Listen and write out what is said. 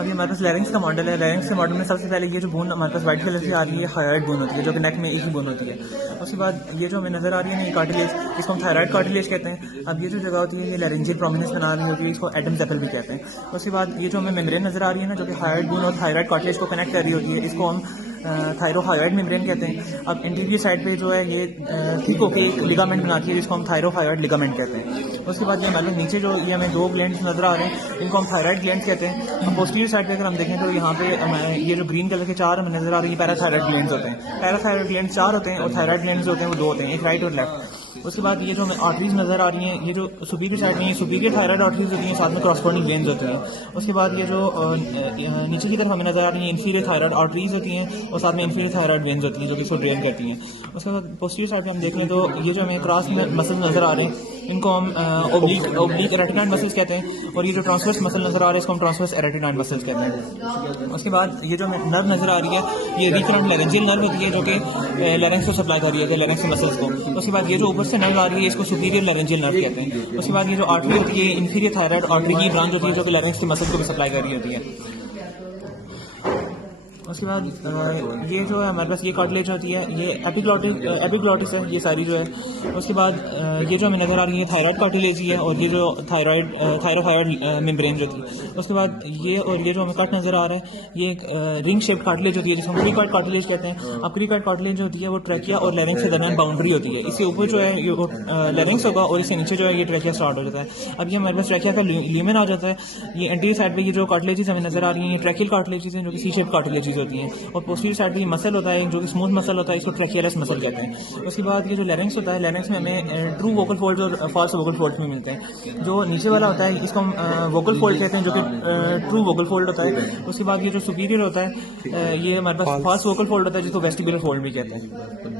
अभी हमारे पास लैरिंक्स का मॉडल है। लैरिंक्स के मॉडल में सबसे पहले ये जो बून हमारे पास वाइट कलर की आ रही है, हाइड बून होती है, जो कि नेक में एक ही बून होती है। उसके बाद ये जो हमें नज़र आ रही है ना, ये कार्टिलेज, इसको हम थायराइड कार्टिलेज कहते हैं। अब ये जो जगह होती है, ये लैरिंजियल प्रोमिनेंस बना रही होती है, इसको एडम्स एपल भी कहते हैं। उसके बाद ये जो हमें मेम्ब्रेन नज़र आ रही है ना, जो कि हाइड बून और थायराइड कार्टिलेज को कनेक्ट कर रही होती है, इसको हम थायरोहाइड मेम्ब्रेन कहते हैं। अब इंटीरियर साइड पे जो है ये थिक होकर एक लिगामेंट बनाती है, जिसको हम थायरोहाइड लिगामेंट कहते हैं। उसके बाद ये हमारे नीचे जो ये हमें दो ग्लैंड्स नजर आ रहे हैं, इनको हम थायराइड ग्लैंड्स कहते हैं। अब पोस्टीरियर साइड पे अगर हम देखें तो यहाँ पे ये जो ग्रीन कलर के चार हमें नजर आ रही है, पैराथायराइड ग्लैंड्स होते हैं। पैराथायराइड ग्लैंड्स चार होते हैं और थायराइड ग्लैंड्स होते हैं वो दो होते हैं, एक राइट और लेफ्ट। उसके बाद ये जो हमें आर्टरीज नजर आ रही हैं, ये जो सुपीरियर साइड में, ये सुपीरियर थायराइड आर्टरीज होती हैं, साथ में क्रॉसकोर्डिंग वेन्स होती हैं। उसके बाद ये जो नीचे की तरफ हमें नजर आ रही है, इंफीरियर थायराइड आर्टरीज होती हैं और साथ में इंफीरियर थायराइड वेन्स होती हैं, जो कि इसको ड्रेन करती हैं। उसके बाद पोस्टीरियर साइड पे हम देख लें तो ये जो हमें क्रॉस मसल्स नजर आ रहे हैं, इनको हम ओब्लिक रेटिनॉइड मसल्स कहते हैं। और ये जो ट्रांसवर्स मसल नजर आ रहे हैं, इसको हम ट्रांसवर्स रेटिनॉइड मसल्स कहते हैं। उसके बाद ये जो हमें नर्व नजर आ रही है, ये रिफरेंट लैरेंजियल नर्व होती है, जो कि लैरेंक्स को सप्लाई कर रही है, लैरेंक्स मसल्स को। उसके बाद ये जो ऊपर से नर्व आ रही है, इसको सुपीरियर लैरेंजियल नर्व कहते हैं। उसके बाद ये जो आर्टरी होती है, इंफीरियर थायराइड आर्टरी की ब्रांच होती है, जो कि लैरेंक्स के मसल्स को भी सप्लाई कर रही होती है। उसके बाद ये जो है हमारे पास ये कार्टिलेज होती है, ये एपिग्लॉटिस है, ये सारी जो है। उसके बाद ये जो हमें नजर आ रही है थायराइड कार्टिलेज ही है, और ये जो थायरोहाइड मेम्ब्रेन जो थी। उसके बाद ये और ये जो हमें कट नजर आ रहा है, ये एक रिंग शेप्ड कार्टिलेज होती है, जिसको हम क्रीकॉइड कार्टिलेज कहते हैं। अब क्रीकॉइड कार्टिलेज जो होती है वो ट्रैकिया और लैरिंक्स के दरमियान बाउंड्री होती है। इसके ऊपर जो है ये लैरिंक्स होगा और इसके नीचे जो है ये ट्रैकिया स्टार्ट हो जाता है। अब ये हमारे पास ट्रैकिया का ल्यूमेन आ जाता है। ये एंटीरियर साइड पे ये जो कार्टिलेजेस हमें नजर आ रही हैं, ये ट्रैकियल कार्टिलेजेस हैं, जो कि सी शेप्ड कार्टिलेजेस होती हैं। और पोस्टीरियर साइड पे मसल होता है, जो कि स्मूथ मसल होता है, इसको ट्रैकियलस मसल कहते हैं। उसके बाद ये जो लैरिंक्स होता है, लैरिंक्स में हमें ट्रू वोकल फोल्ड्स और फॉल्स वोकल फोल्ड्स भी मिलते हैं। जो नीचे वाला होता है इसको हम वोकल फोल्ड कहते हैं, जो कि ट्रू वोकल फोल्ड होता है। उसके बाद ये जो सुपीरियर होता है, ये हमारे पास फॉल्स वोकल फोल्ड होता है, जिसको वेस्टिबुलर फोल्ड भी कहते हैं।